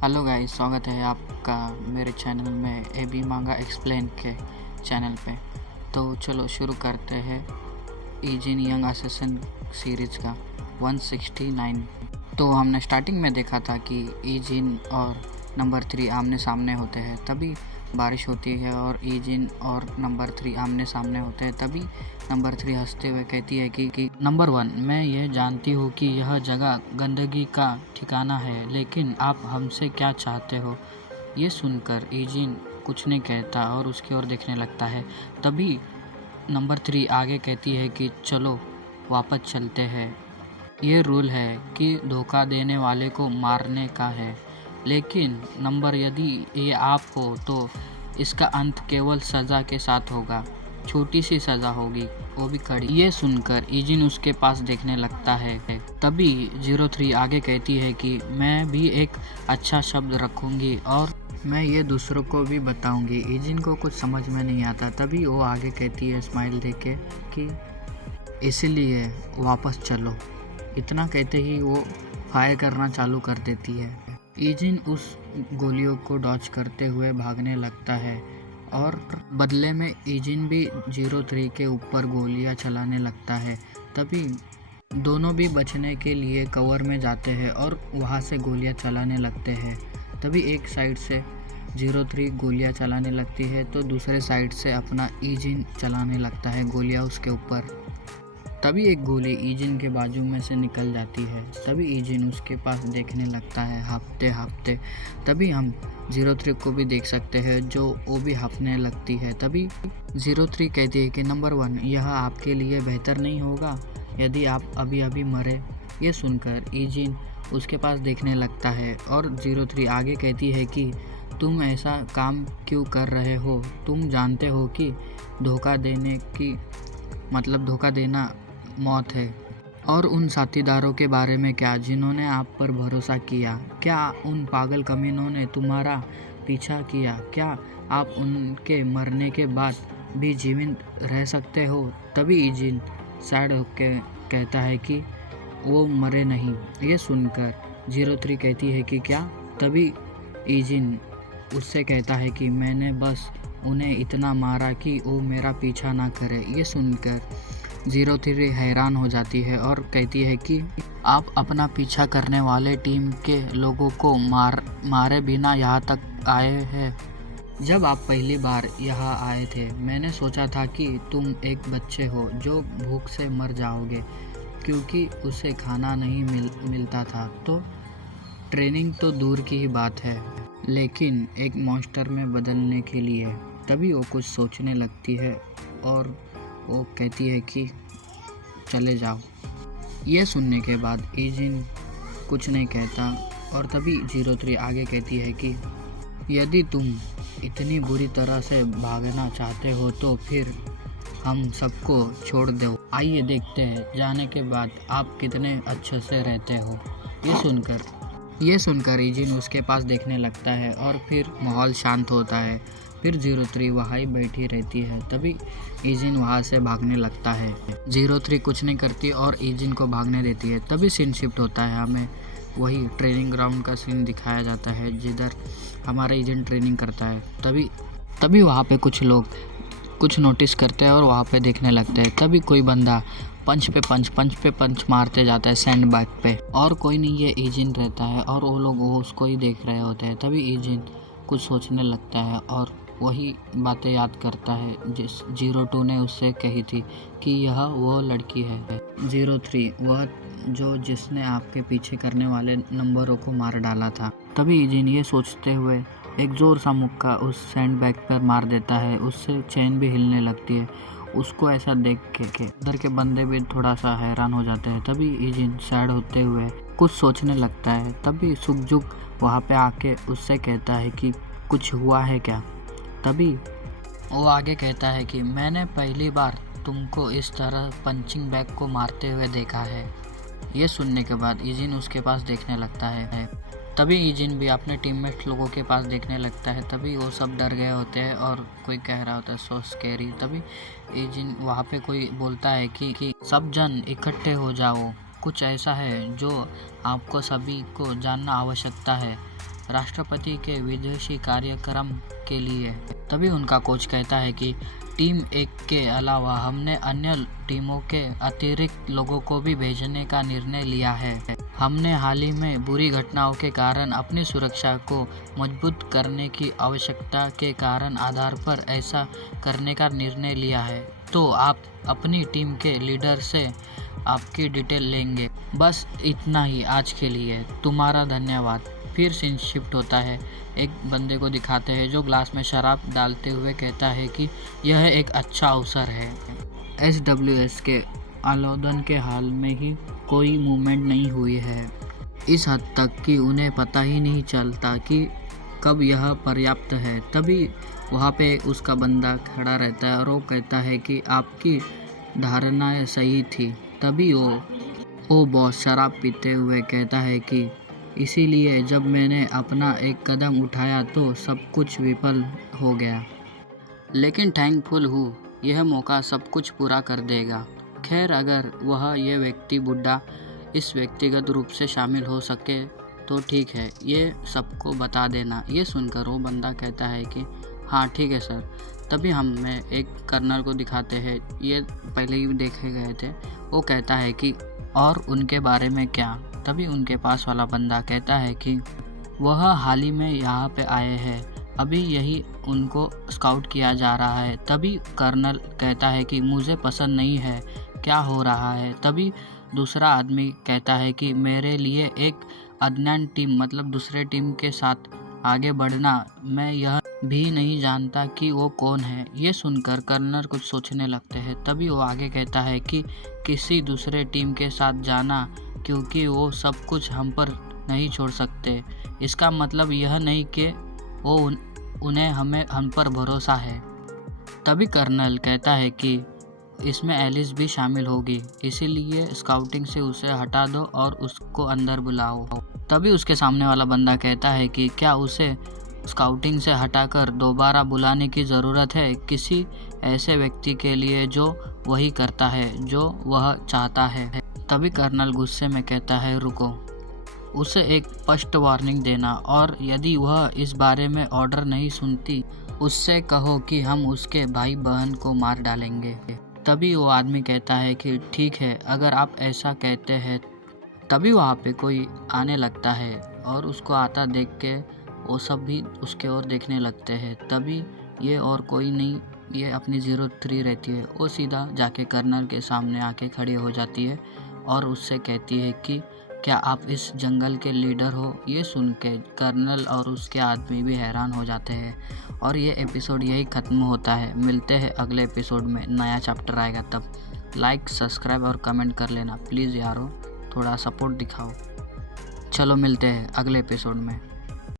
Hello guys, स्वागत है आपका मेरे चैनल में ए बी मांगा एक्सप्लेन के चैनल पे। तो चलो शुरू करते हैं ईजिन यंग असैसिन सीरीज़ का 169। तो हमने स्टार्टिंग में देखा था कि ईजिन और नंबर 3 आमने सामने होते हैं, तभी बारिश होती है और ईजिन और नंबर 3 आमने सामने होते हैं। तभी नंबर 3 हंसते हुए कहती है कि नंबर 1, मैं ये जानती हूँ कि यह जगह गंदगी का ठिकाना है, लेकिन आप हमसे क्या चाहते हो? ये सुनकर ईजिन कुछ नहीं कहता और उसकी ओर देखने लगता है। तभी नंबर 3 आगे कहती है कि चलो वापस चलते हैं। ये रूल है कि धोखा देने वाले को मारने का है, लेकिन नंबर यदि ये आप हो तो इसका अंत केवल सज़ा के साथ होगा। छोटी सी सज़ा होगी, वो भी कड़ी। ये सुनकर ईजिन उसके पास देखने लगता है। तभी 03 आगे कहती है कि मैं भी एक अच्छा शब्द रखूँगी और मैं ये दूसरों को भी बताऊँगी। ईजिन को कुछ समझ में नहीं आता। तभी वो आगे कहती है स्माइल देके कि इसलिए वापस चलो। इतना कहते ही वो फायर करना चालू कर देती है। ईजिन उस गोलियों को डॉज करते हुए भागने लगता है और बदले में ईजिन भी 03 के ऊपर गोलियां चलाने लगता है। तभी दोनों भी बचने के लिए कवर में जाते हैं और वहाँ से गोलियां चलाने लगते हैं। तभी एक साइड से 03 गोलियां चलाने लगती है तो दूसरे साइड से अपना ईजिन चलाने लगता है गोलियां उसके ऊपर। तभी एक गोली ईजिन के बाजू में से निकल जाती है। तभी ईजिन उसके पास देखने लगता है हाँफते। तभी हम 03 को भी देख सकते हैं जो वो भी हाँफने लगती है। तभी 03 कहती है कि नंबर 1, यह आपके लिए बेहतर नहीं होगा यदि आप अभी अभी मरे। ये सुनकर ईजिन उसके पास देखने लगता है और 03 आगे कहती है कि तुम ऐसा काम क्यों कर रहे हो? तुम जानते हो कि धोखा देने की मतलब धोखा देना मौत है। और उन साथीदारों के बारे में क्या, जिन्होंने आप पर भरोसा किया? क्या उन पागल कमीनों ने तुम्हारा पीछा किया? क्या आप उनके मरने के बाद भी जीवित रह सकते हो? तभी ईजिन सैड होकर कहता है कि वो मरे नहीं। ये सुनकर 03 कहती है कि क्या? तभी ईजिन उससे कहता है कि मैंने बस उन्हें इतना मारा कि वो मेरा पीछा ना करे। ये सुनकर 03 हैरान हो जाती है और कहती है कि आप अपना पीछा करने वाले टीम के लोगों को मारे बिना यहाँ तक आए हैं। जब आप पहली बार यहाँ आए थे, मैंने सोचा था कि तुम एक बच्चे हो जो भूख से मर जाओगे, क्योंकि उसे खाना नहीं मिलता था। तो ट्रेनिंग तो दूर की ही बात है, लेकिन एक मॉन्स्टर में बदलने के लिए। तभी वो कुछ सोचने लगती है और वो कहती है कि चले जाओ। ये सुनने के बाद ईजिन कुछ नहीं कहता और तभी 03 आगे कहती है कि यदि तुम इतनी बुरी तरह से भागना चाहते हो तो फिर हम सबको छोड़ दो। आइए देखते हैं जाने के बाद आप कितने अच्छे से रहते हो। ये सुनकर ईजिन उसके पास देखने लगता है और फिर माहौल शांत होता है। फिर 03 वहाँ ही बैठी रहती है। तभी ईजिन वहाँ से भागने लगता है। 03 कुछ नहीं करती और ईजिन को भागने देती है। तभी सीन शिफ्ट होता है, हमें वही ट्रेनिंग ग्राउंड का सीन दिखाया जाता है जिधर हमारा ईजिन ट्रेनिंग करता है। तभी वहाँ पे कुछ लोग कुछ नोटिस करते हैं और वहाँ पे देखने लगते हैं। तभी कोई बंदा पंच पे पंच मारते जाता है सैंड बैग पे, और कोई नहीं, ये ईजिन रहता है और वो उसको ही देख रहे होते हैं। तभी ईजिन कुछ सोचने लगता है और वही बातें याद करता है जिस 02 ने उससे कही थी कि यह वो लड़की है 03, वह जिसने आपके पीछे करने वाले नंबरों को मार डाला था। तभी ईजिन ये सोचते हुए एक ज़ोर सा मुक्का उस सैंड बैग पर मार देता है। उससे चेन भी हिलने लगती है। उसको ऐसा देख के उधर के बंदे भी थोड़ा सा हैरान हो जाते हैं। तभी ईजिन सैड होते हुए कुछ सोचने लगता है। तभी सुखजुक वहाँ पे आके उससे कहता है कि कुछ हुआ है क्या? तभी वो आगे कहता है कि मैंने पहली बार तुमको इस तरह पंचिंग बैग को मारते हुए देखा है। ये सुनने के बाद ईजिन उसके पास देखने लगता है। तभी ईजिन भी अपने टीममेट लोगों के पास देखने लगता है। तभी वो सब डर गए होते हैं और कोई कह रहा होता है सो स्कैरी। तभी ईजिन वहाँ पे कोई बोलता है कि सब जन इकट्ठे हो जाओ, कुछ ऐसा है जो आपको सभी को जानना आवश्यकता है। राष्ट्रपति के विदेशी कार्यक्रम के लिए। तभी उनका कोच कहता है कि टीम 1 के अलावा हमने अन्य टीमों के अतिरिक्त लोगों को भी भेजने का निर्णय लिया है। हमने हाल ही में बुरी घटनाओं के कारण अपनी सुरक्षा को मजबूत करने की आवश्यकता के कारण आधार पर ऐसा करने का निर्णय लिया है। तो आप अपनी टीम के लीडर से आपकी डिटेल लेंगे। बस इतना ही आज के लिए, तुम्हारा धन्यवाद। फिर सीन शिफ्ट होता है। एक बंदे को दिखाते हैं जो ग्लास में शराब डालते हुए कहता है कि यह एक अच्छा अवसर है। SWS के आलोदन के हाल में ही कोई मूवमेंट नहीं हुई है, इस हद तक कि उन्हें पता ही नहीं चलता कि कब यह पर्याप्त है। तभी वहाँ पे उसका बंदा खड़ा रहता है और वो कहता है कि आपकी धारणाएं सही थी। तभी वो बॉस शराब पीते हुए कहता है कि इसीलिए जब मैंने अपना एक कदम उठाया तो सब कुछ विफल हो गया, लेकिन थैंकफुल हूँ, यह मौका सब कुछ पूरा कर देगा। खैर, अगर ये व्यक्ति बुड्ढा इस व्यक्तिगत रूप से शामिल हो सके तो ठीक है, ये सबको बता देना। ये सुनकर वो बंदा कहता है कि हाँ ठीक है सर। तभी हमें एक कर्नल को दिखाते हैं, ये पहले ही देखे गए थे। वो कहता है कि और उनके बारे में क्या? तभी उनके पास वाला बंदा कहता है कि वह हाल ही में यहाँ पे आए हैं, अभी यही उनको स्काउट किया जा रहा है। तभी कर्नल कहता है कि मुझे पसंद नहीं है, क्या हो रहा है? तभी दूसरा आदमी कहता है कि मेरे लिए एक अज्ञात टीम मतलब दूसरे टीम के साथ आगे बढ़ना, मैं यह भी नहीं जानता कि वो कौन है। ये सुनकर कर्नल कुछ सोचने लगते हैं। तभी वो आगे कहता है कि किसी दूसरे टीम के साथ जाना, क्योंकि वो सब कुछ हम पर नहीं छोड़ सकते। इसका मतलब यह नहीं कि उन्हें हम पर भरोसा है। तभी कर्नल कहता है कि इसमें एलिस भी शामिल होगी, इसीलिए स्काउटिंग से उसे हटा दो और उसको अंदर बुलाओ। तभी उसके सामने वाला बंदा कहता है कि क्या उसे स्काउटिंग से हटाकर दोबारा बुलाने की ज़रूरत है किसी ऐसे व्यक्ति के लिए जो वही करता है जो वह चाहता है। तभी कर्नल गुस्से में कहता है रुको, उसे एक स्पष्ट वार्निंग देना, और यदि वह इस बारे में ऑर्डर नहीं सुनती उससे कहो कि हम उसके भाई बहन को मार डालेंगे। तभी वो आदमी कहता है कि ठीक है, अगर आप ऐसा कहते हैं। तभी वहाँ पे कोई आने लगता है और उसको आता देख के वो सब भी उसके ओर देखने लगते हैं। तभी ये और कोई नहीं, ये अपनी 03 रहती है, वो सीधा जाके कर्नल के सामने आके खड़ी हो जाती है और उससे कहती है कि क्या आप इस जंगल के लीडर हो? ये सुन के कर्नल और उसके आदमी भी हैरान हो जाते हैं और ये एपिसोड यही ख़त्म होता है। मिलते हैं अगले एपिसोड में, नया चैप्टर आएगा तब। लाइक, सब्सक्राइब और कमेंट कर लेना प्लीज़ यारो, थोड़ा सपोर्ट दिखाओ। चलो मिलते हैं अगले एपिसोड में।